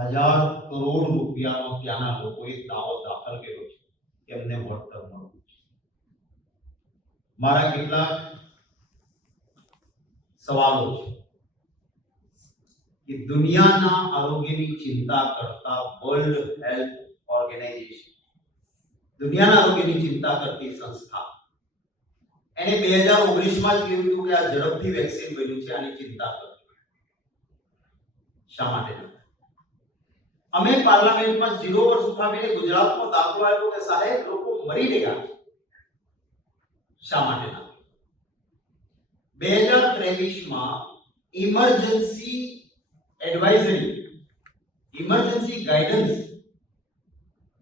1000 કરોડ રૂપિયાનો ત્યાંના લોકોએ દાવો દાખલ કર્યો છે કે એમને વળતર મળવું છે. મારા કેટલાક સવાલો છે કે દુનિયાના આરોગ્યની ચિંતા કરતા વર્લ્ડ હેલ્થ ઓર્ગેનાઇઝેશન, દુનિયાના આરોગ્યની ચિંતા કરતી સંસ્થા, એને 2019 માં જ કહ્યું કે આ ઝડપથી વેક્સિન બન્યું છે, આની ચિંતા કરો. શા માટે? અમે પાર્લામેન્ટમાં 0 વર્ષ ઉઠાવીને ગુજરાતનો દાખલો આવ્યો કે સાહેબ લોકો મરી રહ્યા છે. શા માટે ના? 2023 માં ઇમરજન્સી એડવાઇઝરી, ઇમરજન્સી ગાઈડન્સ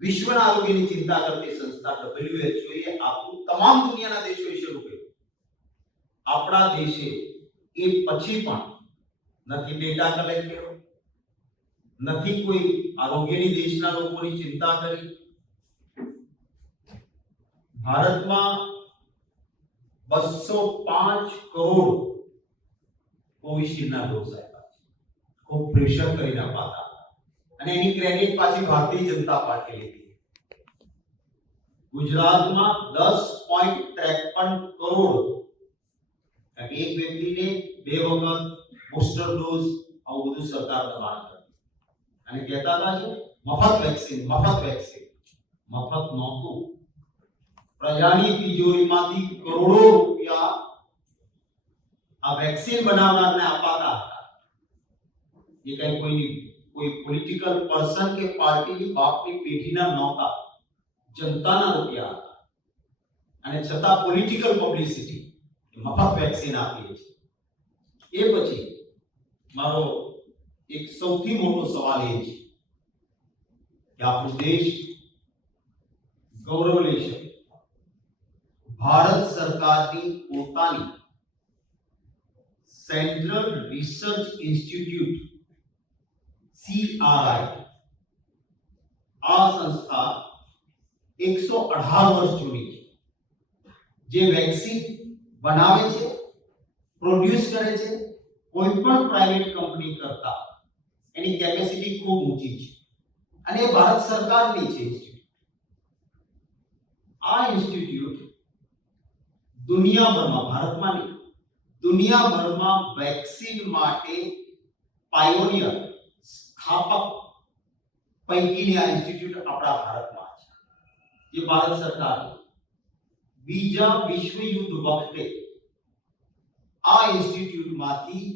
વિશ્વના આરોગ્યની ચિંતા કરતી સંસ્થા WHO એ આપણું તમામ દુનિયાના દેશોએ શરૂ કર્યું. આપણા દેશે એ પછી પણ નથી ડેટા કલેક્ટ કર્યો, નથી કોઈ આરોગ્યની દેશના લોકોની ચિંતા કરી. ભારતમાં 205 કરોડ કોવિશિલ્ડના ડોઝ આપ્યા છે. ખૂબ પ્રેશર કરીને અપાતા અને એની ક્રેડિટ પાછી ભારતીય જનતા પાર્ટી લીધી. ગુજરાતમાં 10.53 કરોડ, એક વ્યક્તિને 2 વખત બૂસ્ટર ડોઝ, આવું બધું સરકાર દબાણ કરે અને કહેતા હતા છે મફત વેક્સિન, મફત વેક્સિન. મફત નહોતું. પ્રજાની તિજોરીમાંથી કરોડો રૂપિયા આ વેક્સિન બનાવનારને અપાતા હતા. એ કઈ કોઈ પોલિટિકલ પર્સન કે પાર્ટીની બાપની પેઢીના નહોતા, જનતાના રૂપિયા હતા. અને છતાં પોલિટિકલ પબ્લિસિટી મફત વેક્સિન આપીએ છે. એ પછી મારો એક સૌથી મોટો સવાલ એ છે કે આપણો દેશ ગૌરવ લઈ શકે ભારત સરકારની પોતાની સેન્ટ્રલ રિસર્ચ ઇન્સ્ટિટ્યૂટ CRI, આ સંસ્થા 118 વર્ષ જૂની છે, જે વેક્સિન બનાવે છે, પ્રોડ્યુસ કરે છે. કોઈ પણ પ્રાઇવેટ કંપની કરતા એની કેપેસિટી ખૂબ ઊંચી છે અને એ ભારત સરકારની છે ઇન્સ્ટિટ્યૂટ. આ ઇન્સ્ટિટ્યૂટ દુનિયાભરમાં, ભારતમાં નહીં, દુનિયાભરમાં વેક્સિન માટે પાયોનિયર, સ્થાપક પૈકીની આ ઇન્સ્ટિટ્યૂટ આપણા ભારતમાં છે. જે ભારત સરકાર બીજા વિશ્વ યુદ્ધ વખતે આ ઇન્સ્ટિટ્યૂટમાંથી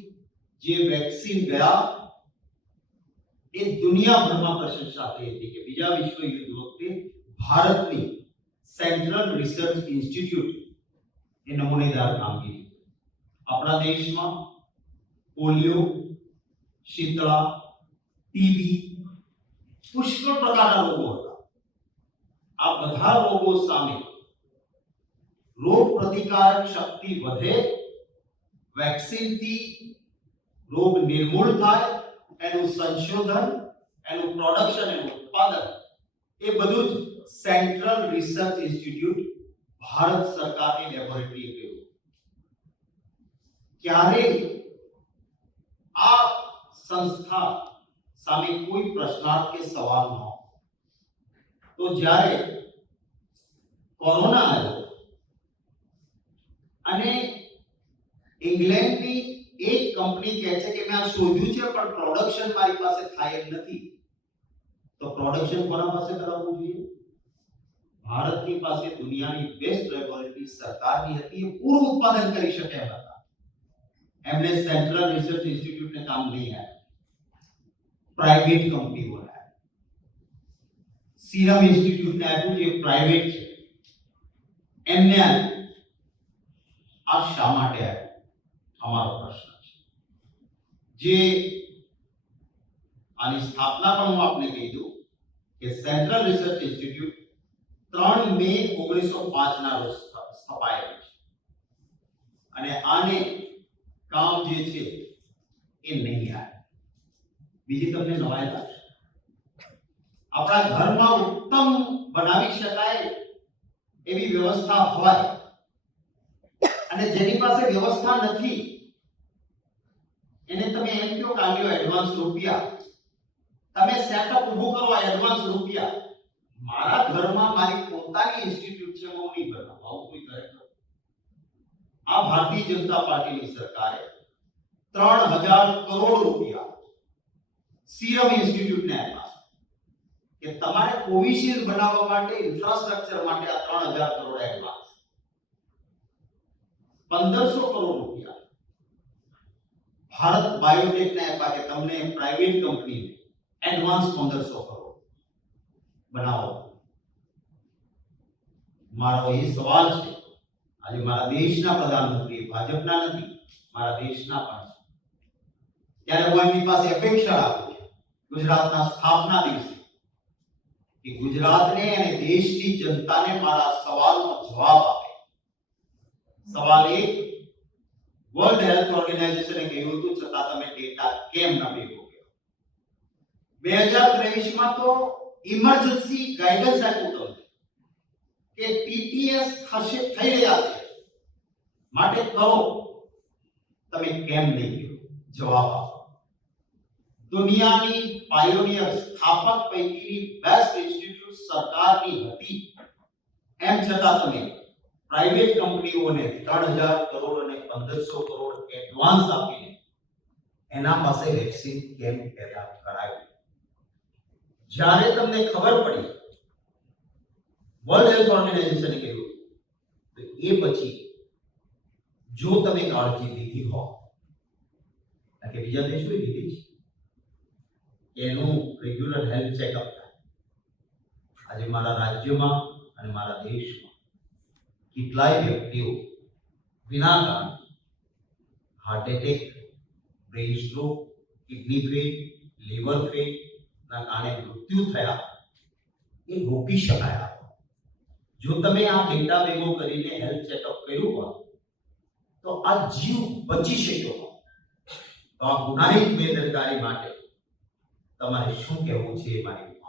જે વેક્સિન ગયા એ દુનિયાભરમાં પ્રશંસા થઈ હતી કે બીજા વિશ્વ યુદ્ધ વખતે ભારતની સેન્ટ્રલ રિસર્ચ ઇન્સ્ટિટ્યૂટ એ નમૂનેદાર કામગીરી. આપણા દેશમાં પોલિયો, શીતળા, ટીબી, પુષ્કળ પ્રકારના રોગો હતા. આ બધા રોગો સામે રોગ પ્રતિકારક શક્તિ વધે, વેક્સિનથી રોગ નિર્મૂળ થાય, એનું સંશોધન, એનું પ્રોડક્શન, એનું ઉત્પાદન, એ બધું જ સેન્ટ્રલ રિસર્ચ ઇન્સ્ટિટ્યૂટ ભારત સરકારની લેબોરેટરીએ કર્યું. ક્યારેય આ સંસ્થા સામે કોઈ પ્રશ્નાર્થ કે સવાલ ન હતો. તો જ્યારે કોરોના આવ્યો અને ઇંગ્લેન્ડની એક કંપની કહે છે કે મેં આ શોધ્યું છે પણ પ્રોડક્શન મારી પાસે થાય એમ નથી, તો પ્રોડક્શન કોના પાસે કરાવવું જોઈએ? ભારતની પાસે દુનિયાની બેસ્ટ લેબોરેટરી સરકારની હતી, એ પૂરું ઉત્પાદન કરી શકે એમ હતા. એમને સેન્ટ્રલ રિસર્ચ ઇન્સ્ટિટ્યૂટને કામ નહીં આવ્યું, પ્રાઇવેટ કંપની બોલાય. સીરમ ઇન્સ્ટિટ્યૂટને આપ્યું જે પ્રાઇવેટ છે, એમને આપ્યું. આ શા માટે આવ્યું? અમારો પ્રશ્ન છે. જે આની સ્થાપના પણ હું આપને કહી દઉં કે સેન્ટ્રલ રિસર્ચ ઇન્સ્ટિટ્યૂટ 3 મે 1905 ના રોજ સ્થપાયેલું છે અને આને કામ જે છે એ નહીં આવે. બીજી તમને નવાઈ લાગશે, આપણા ઘરમાં ઉત્તમ બનાવી શકાય એવી વ્યવસ્થા હોય અને જેની પાસે વ્યવસ્થા નથી એને તમે એમ કહો કે આલ્યો એડવાન્સ રૂપિયા તમે સેટઅપ ઊભું કરો એડવાન્સ રૂપિયા મારા ઘરમાં મારી પોતાની ઇન્સ્ટિટ્યૂટ છે હું નહીં બનાવું આવું કોઈ કરે આ ભારતીય જનતા પાર્ટીની સરકારે 3000 કરોડ રૂપિયા સીરમ ઇન્સ્ટિટ્યૂટને આપ્યા કે તમારે કોવિશિલ્ડ બનાવવા માટે ઇન્ફ્રાસ્ટ્રક્ચર માટે આ 3000 કરોડ એડવાન્સ 1500 કરોડ રૂપિયા ભારત બાયોટેકને આપ્યા કે તમને પ્રાઇવેટ કંપની એડવાન્સ 1500 કરોડ બનાવો મારો એ સવાલ છે આજે મારા દેશના પ્રધાનમંત્રી ભાજપના નથી મારા દેશના પણ છે ત્યારે હું એમની પાસે અપેક્ષા રાખું છું ગુજરાતના સ્થાપના દિવસે કે ગુજરાતને અને દેશની જનતાને મારા સવાલનો જવાબ આપે સવાલ એક વર્લ્ડ હેલ્થ ઓર્ગેનાઇઝેશને કહ્યું હતું છતાં તમે ડેટા કેમ ન ભેગો કર્યો 2023 માં તો ઇમરજન્સી ગાઈડન્સ આપ્યું તમને કે ટીટીએસ થઈ રહ્યા છે માટે કરો તમે કેમ નહીં કર્યો જવાબ આપો દુનિયાની પાયોનિયર સ્થાપક પૈકીની બેસ્ટ ઇન્સ્ટિટ્યૂટ સરકારની હતી એમ છતાં તમે પ્રાઇવેટ કંપનીઓને 3000 કરોડ અને 1500 કરોડ એડવાન્સ આપીને એના પાસે વેક્સિન કેમ પેદા કરાવી જ્યારે તમને ખબર પડી વર્લ્ડ હેલ્થ ઓર્ગેનાઇઝેશને કહ્યું તો એ પછી જો તમે કાળજી લીધી હોય કે બીજા દેશોએ લીધી છે એનું રેગ્યુલર હેલ્થ ચેકઅપ થાય આજે મારા રાજ્યમાં અને મારા દેશમાં કેટલાય વ્યક્તિઓ વિના કારણે heart attack brain stroke kidney fail liver fail ના કારણે મૃત્યુ થયા એ રોકી શકાય જો તમે આ ડેટા ભેગો કરીને હેલ્થ ચેકઅપ કર્યું હોય તો આ જીવ બચી શક્યો હોય તો આ ગુનાહિત બેદરકારી માટે તમારે શું કહેવું છે એ મારી